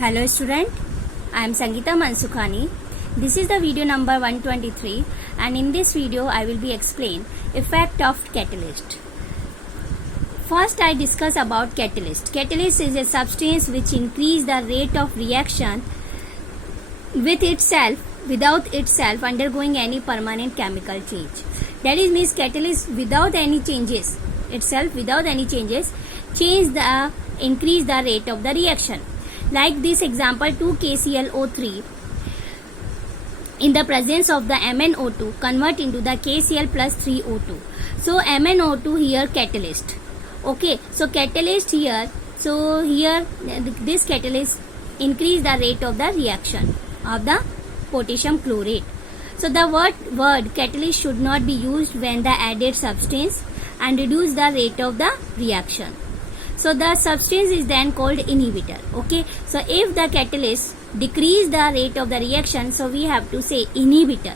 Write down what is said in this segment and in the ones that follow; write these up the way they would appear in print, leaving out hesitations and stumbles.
Hello student, I am Sangeeta Mansukhani. This is the video number 123 and in this video I will be explain effect of catalyst. First I discuss about catalyst. Catalyst is a substance which increase the rate of reaction with itself without itself undergoing any permanent chemical change. That is means catalyst without any changes increase the rate of the reaction. Like this example 2KClO3 in the presence of the MnO2 convert into the KCl plus 3O2. So MnO2 here catalyst. Okay, so catalyst here. So here this catalyst increase the rate of the reaction of the potassium chlorate. So the word catalyst should not be used when the added substance and reduce the rate of the reaction. So the substance is then called inhibitor. Okay, so if the catalyst decrease the rate of the reaction, so we have to say inhibitor.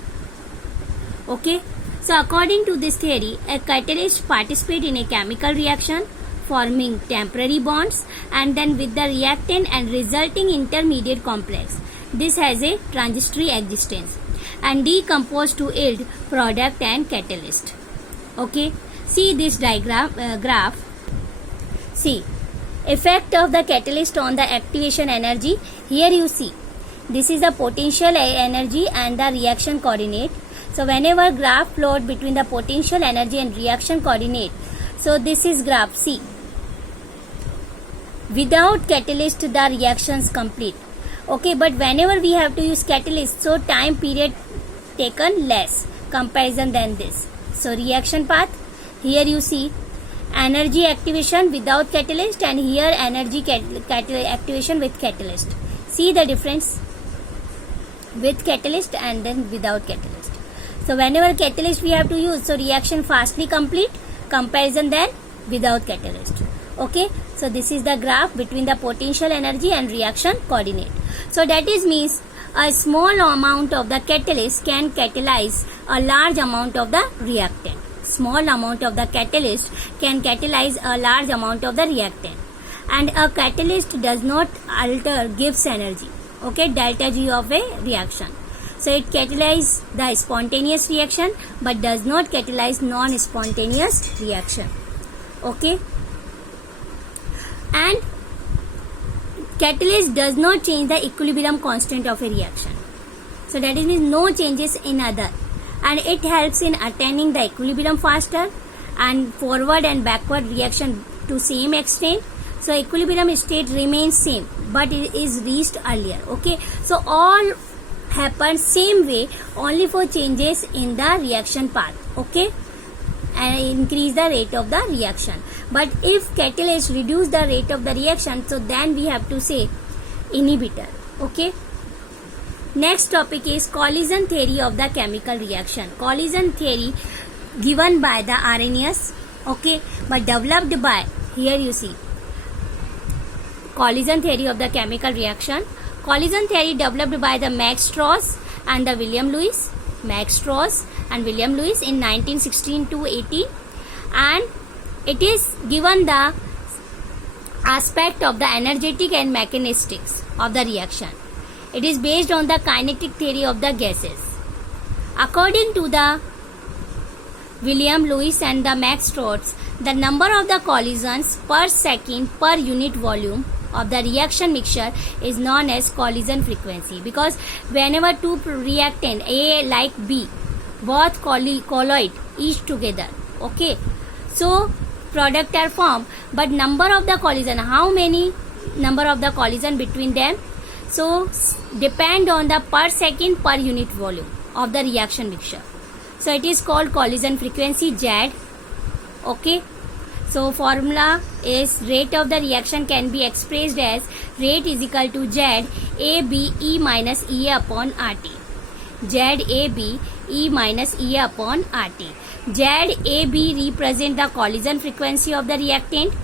Okay, so according to this theory, a catalyst participate in a chemical reaction forming temporary bonds and then with the reactant and resulting intermediate complex. This has a transitory existence and decompose to yield product and catalyst. Okay, see this graph. See, effect of the catalyst on the activation energy. Here you see, this is the potential energy and the reaction coordinate. So whenever graph plot between the potential energy and reaction coordinate, so this is graph. See, without catalyst the reactions complete. Okay, but whenever we have to use catalyst, so time period taken less comparison than this. So reaction path, here you see energy activation without catalyst and here energy activation with catalyst. See the difference with catalyst and then without catalyst. So whenever catalyst we have to use, so reaction fastly complete comparison than without catalyst. Okay, so this is the graph between the potential energy and reaction coordinate. So that is means a small amount of the catalyst can catalyze a large amount of the reactant. Small amount of the catalyst can catalyze a large amount of the reactant, and a catalyst does not alter Gibbs energy, okay, delta G of a reaction. So it catalyzes the spontaneous reaction but does not catalyze non-spontaneous reaction. Okay, and catalyst does not change the equilibrium constant of a reaction. So that means no changes in other, and it helps in attaining the equilibrium faster and forward and backward reaction to same extent. So equilibrium state remains same but it is reached earlier. Okay, so all happens same way only for changes in the reaction path. Okay, and increase the rate of the reaction. But if catalyst reduce the rate of the reaction, so then we have to say inhibitor. Okay, next topic is collision theory of the chemical reaction. Collision theory given by the Arrhenius, okay, but developed by, here you see, collision theory of the chemical reaction. Collision theory developed by the Max Strauss and the William Lewis. Max Strauss and William Lewis in 1916 to 18, and it is given the aspect of the energetic and mechanistics of the reaction. It is based on the kinetic theory of the gases. According to the William Lewis and the Max Strauss, the number of the collisions per second per unit volume of the reaction mixture is known as collision frequency, because whenever two reactant A like B both colloid each together, okay, so product are formed, but number of the collision, how many number of the collision between them, so depend on the per second per unit volume of the reaction mixture. So it is called collision frequency Z. Okay, so formula is rate of the reaction can be expressed as rate is equal to Z AB E minus E upon RT. Z AB E minus E upon RT. Z AB represent the collision frequency of the reactant,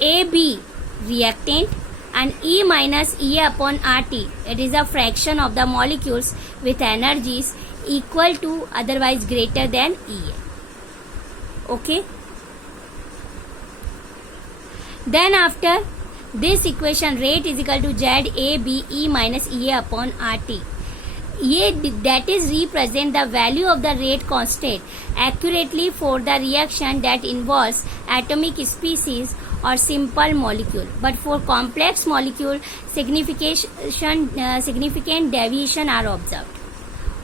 AB reactant, and E minus E upon RT, it is a fraction of the molecules with energies equal to otherwise greater than E. Okay. Then after This equation rate is equal to ZABE minus EA upon RT. That is represent the value of the rate constant accurately for the reaction that involves atomic species or simple molecule, but for complex molecule significant deviation are observed.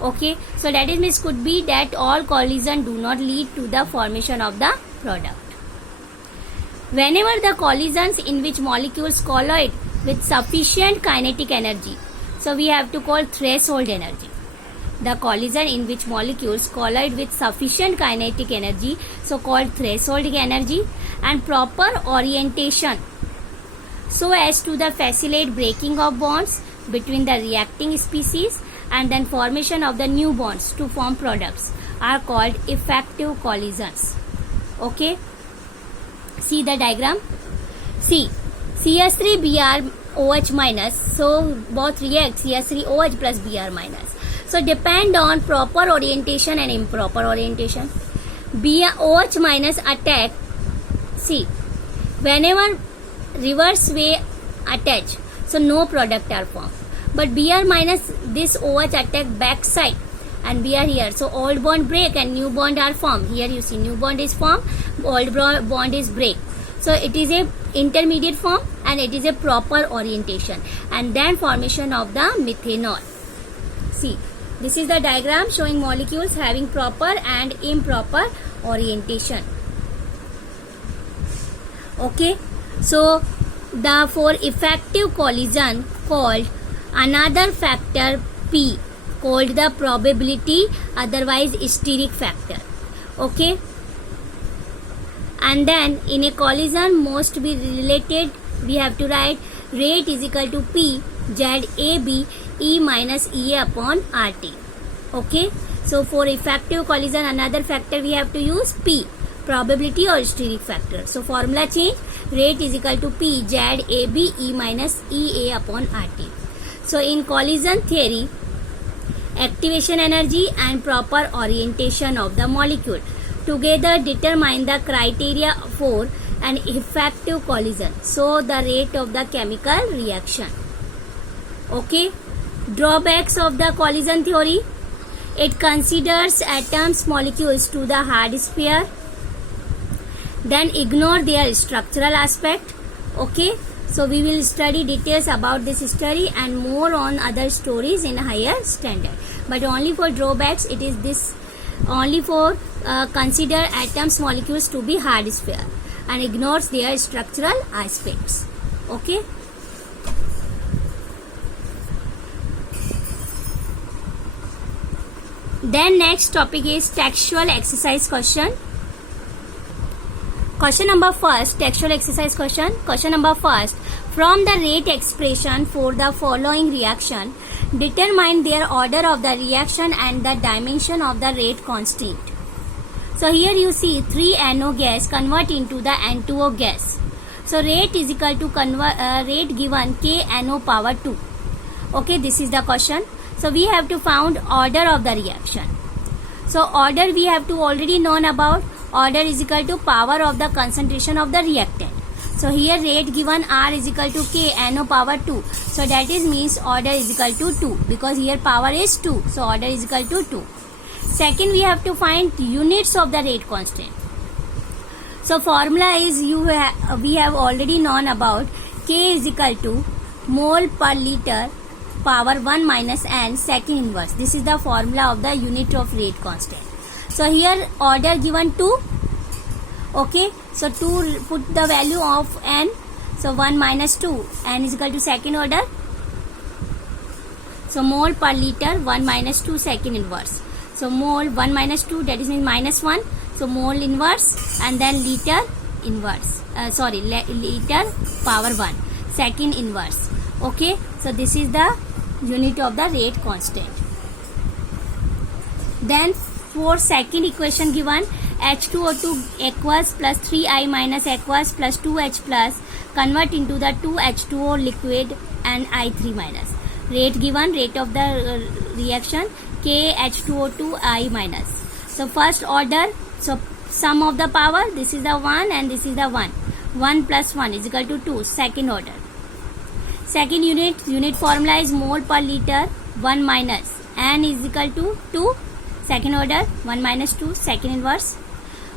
Okay, so that is means could be that all collision do not lead to the formation of the product. Whenever the collisions in which molecules collide with sufficient kinetic energy, so we have to call threshold energy. The collision in which molecules collide with sufficient kinetic energy, so called threshold energy, and proper orientation so as to the facilitate breaking of bonds between the reacting species and then formation of the new bonds to form products are called effective collisions. Okay, see the diagram. See, CH3BrOH minus, so both react CH3OH plus Br minus. So depend on proper orientation and improper orientation. OH minus attack, see, whenever reverse way attach, so no product are formed. But Br minus, this OH attack back side and Br here, so old bond break and new bond are formed. Here you see new bond is formed, old bond is break. So it is a intermediate form and it is a proper orientation, and then formation of the methanol. See, this is the diagram showing molecules having proper and improper orientation. Okay, so the for effective collision called another factor P called the probability, otherwise steric factor. Okay, and then in a collision most be related, we have to write rate is equal to P ZAB E minus EA upon RT. Okay, so for effective collision another factor we have to use P, probability or steric factor. So formula change, rate is equal to P ZAB E minus EA upon RT. So in collision theory, activation energy and proper orientation of the molecule together determine the criteria for an effective collision, so the rate of the chemical reaction. Okay, drawbacks of the collision theory, it considers atoms molecules to the hard sphere, then ignore their structural aspect. Okay, so we will study details about this story and more on other stories in higher standard, but only for drawbacks it is this, only for consider atoms molecules to be hard sphere and ignores their structural aspects. Okay, then next topic is textual exercise question. Question number first, textual exercise question. Question number first, from the rate expression for the following reaction, determine their order of the reaction and the dimension of the rate constant. So here you see 3NO gas convert into the N2O gas. So rate is equal to rate given KNO power 2. Okay, this is the question. So we have to find order of the reaction. So order we have to already known about. Order is equal to power of the concentration of the reactant. So here rate given R is equal to K NO power 2. So that is means order is equal to 2 because here power is 2. So order is equal to 2. Second, we have to find units of the rate constant. So formula is we have already known about. K is equal to mole per liter power 1 minus n second inverse. This is the formula of the unit of rate constant. So here order given 2. Okay, so 2 put the value of n. So 1 minus 2, n is equal to second order. So mole per liter 1 minus 2 second inverse. So mole 1 minus 2, that is mean minus 1. So mole inverse and then liter inverse. Liter power 1 second inverse. Okay, so this is the unit of the rate constant. Then for second equation given, H2O2 aqueous plus 3I minus aqueous plus 2H plus convert into the 2H2O liquid and I3 minus. Rate given, rate of the reaction KH2O2I minus. So first order, so sum of the power, this is the 1 and this is the 1. 1 plus 1 is equal to 2, second order. Second unit formula is mole per liter. 1 minus n is equal to 2. Second order 1 minus 2 second inverse.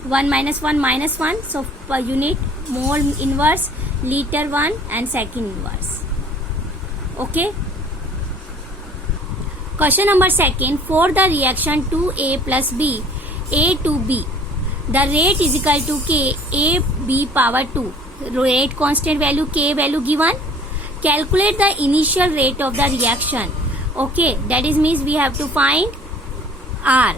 1 minus 1 minus 1. So per unit mole inverse liter 1 and second inverse. Okay. Question number second. For the reaction 2A plus B, A to B, the rate is equal to K, A B power 2. Rate constant value K value given. Calculate the initial rate of the reaction. Okay, that is means we have to find R.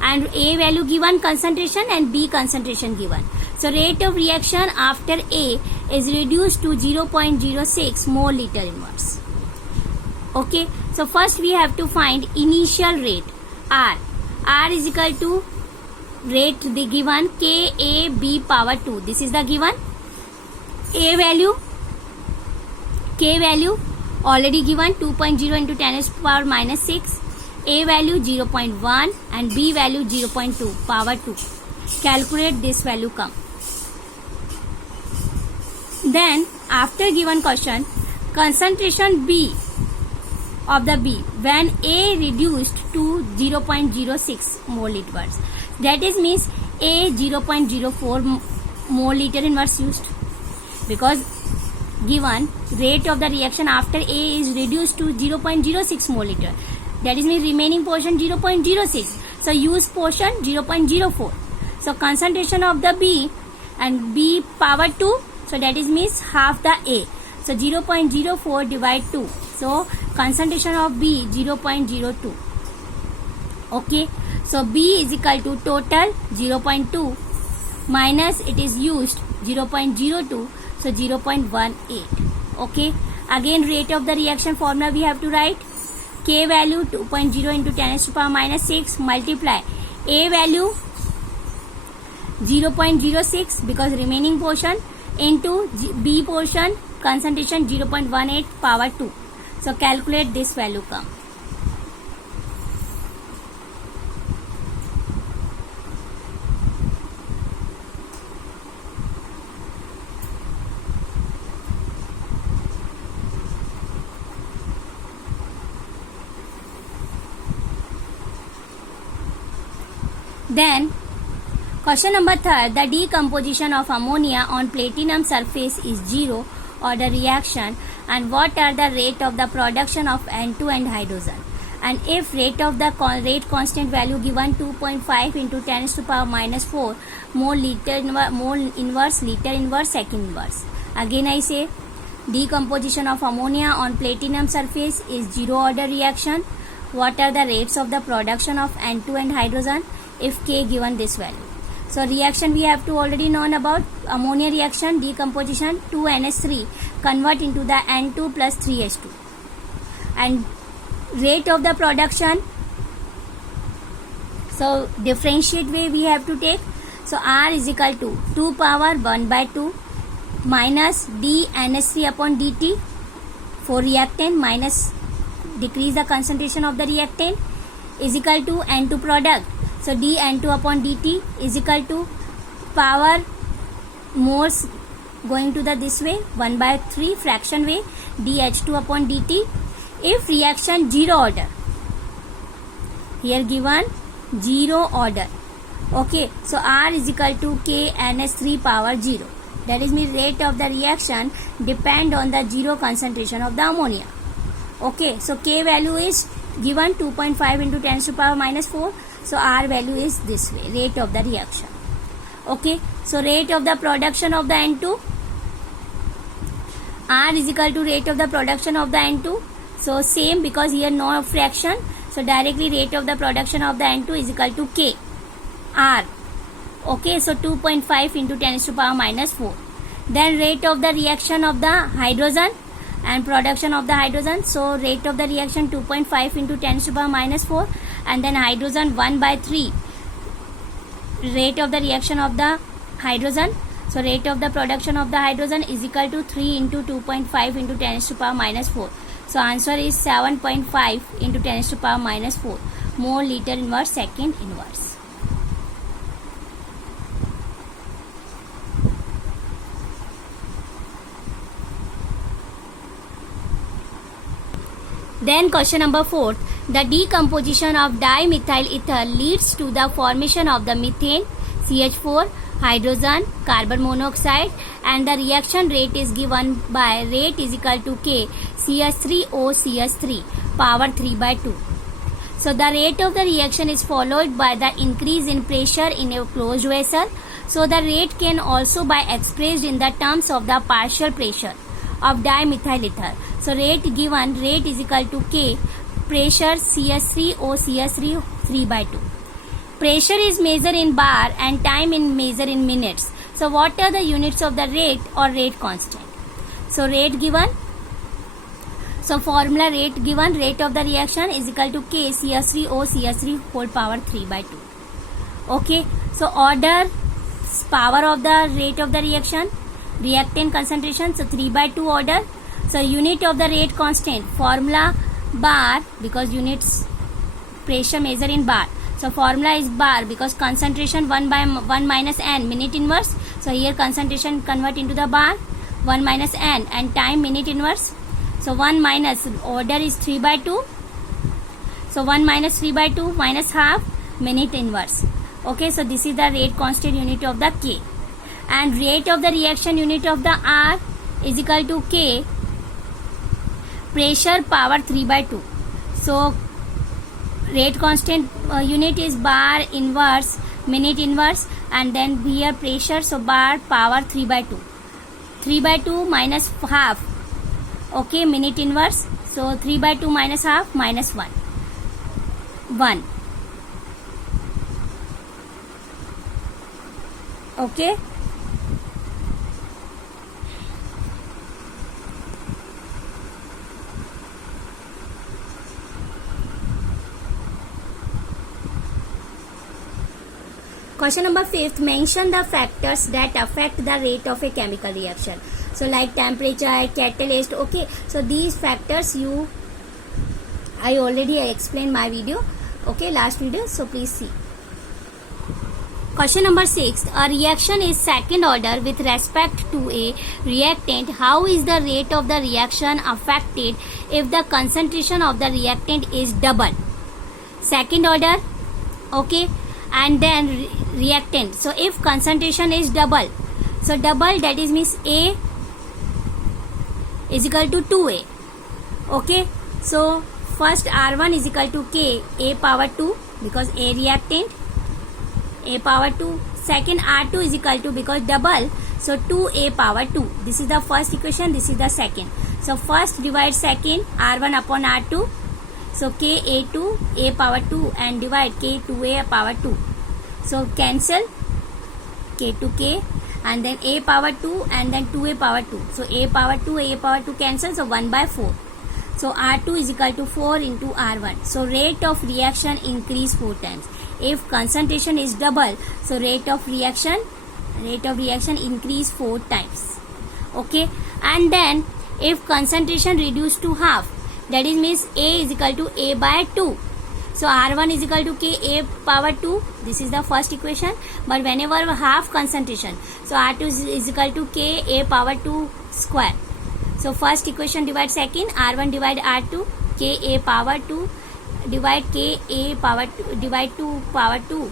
And A value given concentration and B concentration given. So rate of reaction after A is reduced to 0.06 mole liter inverse. Okay, so first we have to find initial rate R. R is equal to rate the given K A B power 2. This is the given. A value, K value already given 2.0 into 10 to the power minus 6. A value 0.1 and B value 0.2 power 2. Calculate this value come. Then after given question, concentration B of the B when A reduced to 0.06 mole inverse. That is means A 0.04 mole liter inverse used, because given rate of the reaction after A is reduced to 0.06 mole liter. That is means remaining portion 0.06. So use portion 0.04. So concentration of the B and B power 2. So that is means half the A. So 0.04 divide 2. So concentration of B 0.02. Okay. So B is equal to total 0.2 minus it is used 0.02. So 0.18. Okay. Again rate of the reaction formula we have to write. K value 2.0 into 10 to the power minus 6 multiply A value 0.06 because remaining portion into B portion concentration 0.18 power 2. So calculate this value come. Then question number third, the decomposition of ammonia on platinum surface is zero order reaction, and what are the rate of the production of N2 and hydrogen, and if rate of the rate constant value given 2.5 into 10 to the power minus 4 mole inverse liter inverse second inverse. Again I say decomposition of ammonia on platinum surface is zero order reaction. What are the rates of the production of N2 and hydrogen if K given this value? So reaction we have to already known about ammonia reaction decomposition 2NH3 convert into the N2 plus 3H2, and rate of the production, so differentiate way we have to take. So R is equal to 2 power 1 by 2 minus dNH3 upon dt for reactant minus decrease the concentration of the reactant is equal to N2 product. So dN2 upon dt is equal to power moles going to the this way 1 by 3 fraction way dH2 upon dt. If reaction zero order, here given zero order, okay, so R is equal to KNH3 power 0. That is mean rate of the reaction depend on the zero concentration of the ammonia. Okay, so K value is given 2.5 into 10 to the power minus 4. So R value is this way, rate of the reaction. Okay, so rate of the production of the N2, R is equal to rate of the production of the N2. So same, because here no fraction, so directly rate of the production of the N2 is equal to K R. Okay, so 2.5 into 10 to the power minus 4. Then rate of the reaction of the hydrogen and production of the hydrogen. So rate of the reaction 2.5 into 10 to the power minus 4, and then hydrogen 1 by 3 rate of the reaction of the hydrogen. So rate of the production of the hydrogen is equal to 3 into 2.5 into 10 to the power minus 4. So answer is 7.5 into 10 to the power minus 4 mole liter inverse second inverse. Then question number 4. The decomposition of dimethyl ether leads to the formation of the methane, CH4, hydrogen, carbon monoxide, and the reaction rate is given by rate is equal to K CH3O CH3 power 3 by 2. So the rate of the reaction is followed by the increase in pressure in a closed vessel. So the rate can also be expressed in the terms of the partial pressure of dimethyl ether. So rate given, rate is equal to K pressure CH3O CH3 3 by 2. Pressure is measured in bar and time in measured in minutes. So what are the units of the rate or rate constant? So rate given. So formula rate given, rate of the reaction is equal to K CH3O CH3 whole power 3 by 2. Okay. So order power of the rate of the reaction, reactant concentration, so 3 by 2 order. So unit of the rate constant, formula bar because units pressure measure in bar. So formula is bar because concentration 1 by 1 minus n minute inverse. So here concentration convert into the bar 1 minus n and time minute inverse. So 1 minus order is 3 by 2. So 1 minus 3 by 2 minus half minute inverse. Okay, so this is the rate constant unit of the K. And rate of the reaction unit of the R is equal to K pressure power 3 by 2. So rate constant unit is bar inverse minute inverse, and then here pressure, so bar power 3 by 2. 3 by 2 minus half. Okay, minute inverse. So 3 by 2 minus half minus 1. 1. Okay. Question number 5. Mention the factors that affect the rate of a chemical reaction. So like temperature, catalyst. Okay. So these factors I already explained my video. Okay, last video. So please see. Question number 6. A reaction is second order with respect to a reactant. How is the rate of the reaction affected if the concentration of the reactant is double? Second order. Okay. And then reactant. So if concentration is double, so double, that is means A is equal to 2A. Okay. So first R1 is equal to K A power 2 because A reactant, A power 2. Second R2 is equal to, because double, so 2A power 2. This is the first equation, this is the second. So first divide second, R1 upon R2. So Ka2 A power 2 and divide K2A power 2. So cancel K to K and then A power 2 and then 2A power 2. So A power 2 cancel, so 1 by 4. So R2 is equal to 4 into R1. So rate of reaction increase 4 times. If concentration is double, so rate of reaction increase 4 times. Okay. And then if concentration reduced to half, that is means A is equal to A by 2. So R1 is equal to K A power 2. This is the first equation. But whenever half concentration, so R2 is equal to K A power 2 square. So first equation divide second, R1 divide R2, K A power 2 divide K A power 2 divide 2 power 2.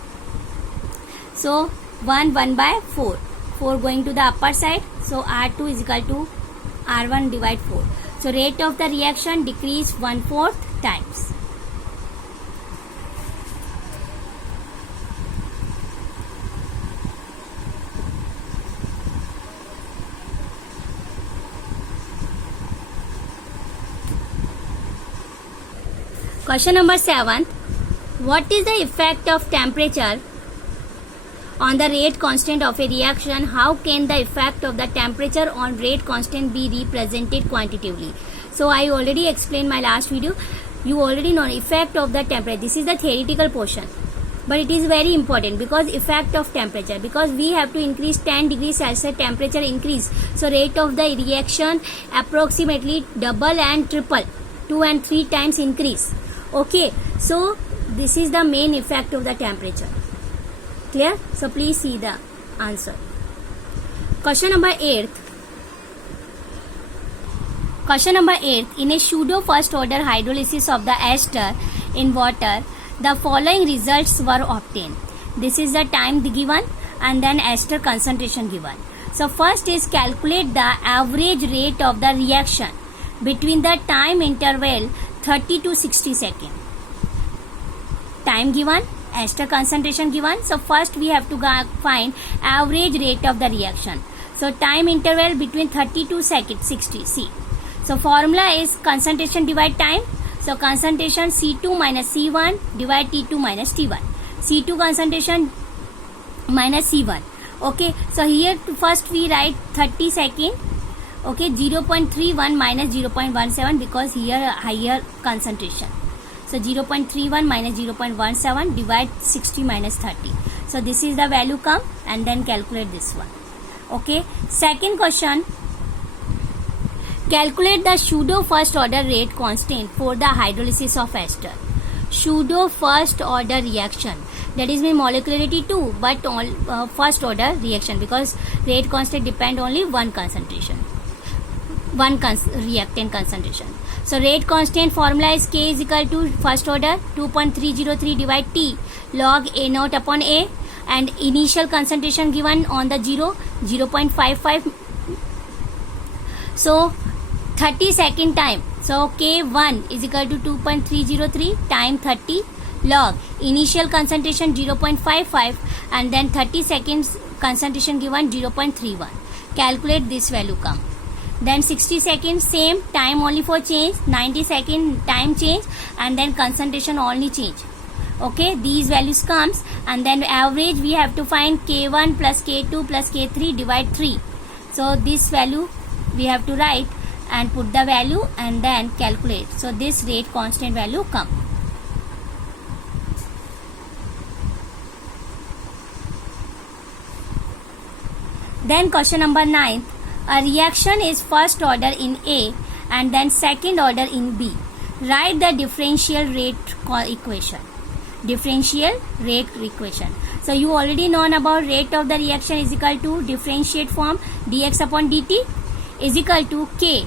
So 1 by 4. 4 going to the upper side. So R2 is equal to R1 divide 4. So rate of the reaction decrease 1/4 times. Question number 7. What is the effect of temperature on the rate constant of a reaction? How can the effect of the temperature on rate constant be represented quantitatively? So I already explained my last video. You already know effect of the temperature. This is the theoretical portion. But it is very important because effect of temperature. Because we have to increase 10 degrees Celsius temperature increase. So rate of the reaction approximately double and triple. 2 and 3 times increase. Okay, so this is the main effect of the temperature. Clear? So please see the answer. Question number 8. Question number 8. In a pseudo first order hydrolysis of the ester in water, the following results were obtained. This is the time given and then ester concentration given. So first is calculate the average rate of the reaction between the time interval 30 to 60 seconds. Time given, ester concentration given. So first we have to find average rate of the reaction. So time interval between 30 to 60. See. So formula is concentration divide time. So concentration C2 minus C1 divide T2 minus T1. C2 concentration minus C1. Okay. So here first we write 30 second. Okay. 0.31 minus 0.17 because here higher concentration. So 0.31 minus 0.17 divide 60 minus 30. So this is the value come and then calculate this one. Okay. Second question. Calculate the pseudo first order rate constant for the hydrolysis of ester. Pseudo first order reaction. That is mean molecularity too, but all first order reaction because rate constant depend only one concentration. Reactant concentration. So rate constant formula is K is equal to first order 2.303 divide T log A naught upon A, and initial concentration given on the 0.55. So 30 second time. So K1 is equal to 2.303 time 30 log initial concentration 0.55 and then 30 seconds concentration given 0.31. Calculate this value come. Then 60 seconds same time only for change, 90 second time change, and then concentration only change. Okay, these values comes and then average we have to find K1 plus K2 plus K3 divide 3. So this value we have to write and put the value and then calculate. So this rate constant value come. Then question number 9. A reaction is first order in A and then second order in B. Write the differential rate equation. Differential rate equation. So you already known about rate of the reaction is equal to differentiate form dx upon dt is equal to K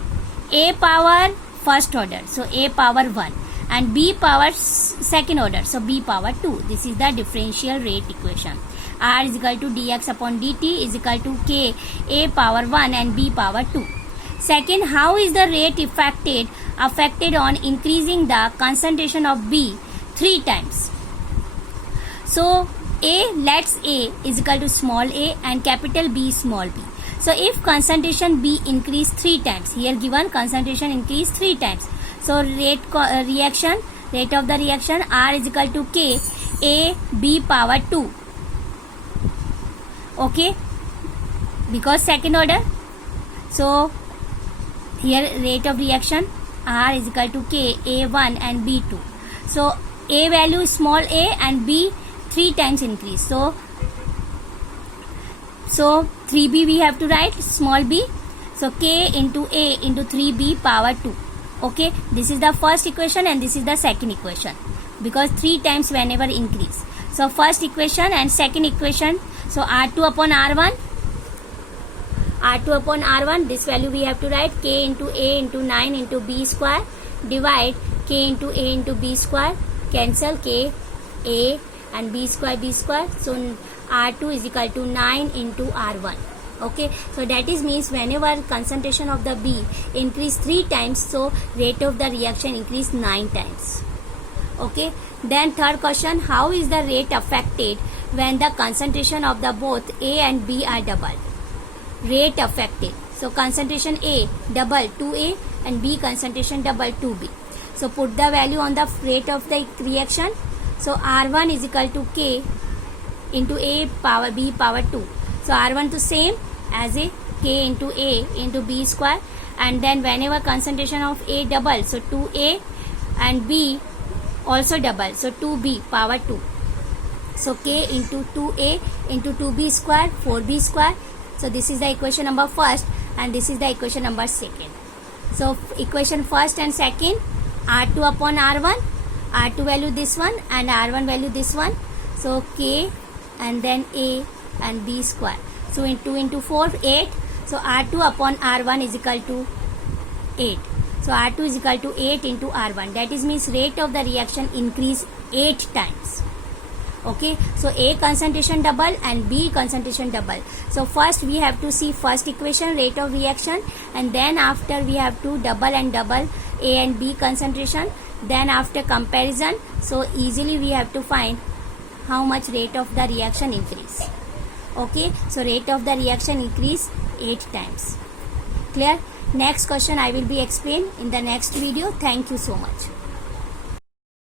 A power first order, so A power 1, and B power second order, so B power 2. This is the differential rate equation. R is equal to dx upon dt is equal to K A power 1 and B power 2. Second, how is the rate affected on increasing the concentration of B 3 times? So let's A is equal to small a and capital B small b. So if concentration B increase 3 times, here given concentration increase 3 times. So rate of the reaction R is equal to K A B power 2. Okay, because second order. So here rate of reaction R is equal to K A1 and B2. So A value is small a and B 3 times increase. So 3b we have to write small b. So K into A into 3b power 2. Okay, this is the first equation and this is the second equation because 3 times whenever increase. So first equation and second equation. So R2 upon R1. R2 upon R1, this value we have to write K into A into 9 into B square divide K into A into B square. Cancel K A and B square. So R2 is equal to 9 into R1. Okay, so that is means whenever concentration of the B increase 3 times, so rate of the reaction increase 9 times. Okay, then third question, how is the rate affected when the concentration of the both A and B are doubled? Rate affected. So concentration A double 2A and B concentration double 2B. So put the value on the rate of the reaction. So R1 is equal to K into A power B power 2. So R1 to same as a K into A into B square, and then whenever concentration of A double, so 2A and B also double, so 2B power 2. So K into 2A into 2B square 4B square. So this is the equation number first and this is the equation number second. So equation first and second, R2 upon R1, R2 value this one and R1 value this one. So K and then A and B square. So in 2 into 4, 8. So R2 upon R1 is equal to 8. So R2 is equal to 8 into R1. That is means rate of the reaction increase 8 times. Okay, so A concentration double and B concentration double. So first we have to see first equation, rate of reaction, and then after we have to double and double A and B concentration. Then after comparison, so easily we have to find how much rate of the reaction increase. Okay, so rate of the reaction increase 8 times. Clear? Next question I will be explained in the next video. Thank you so much.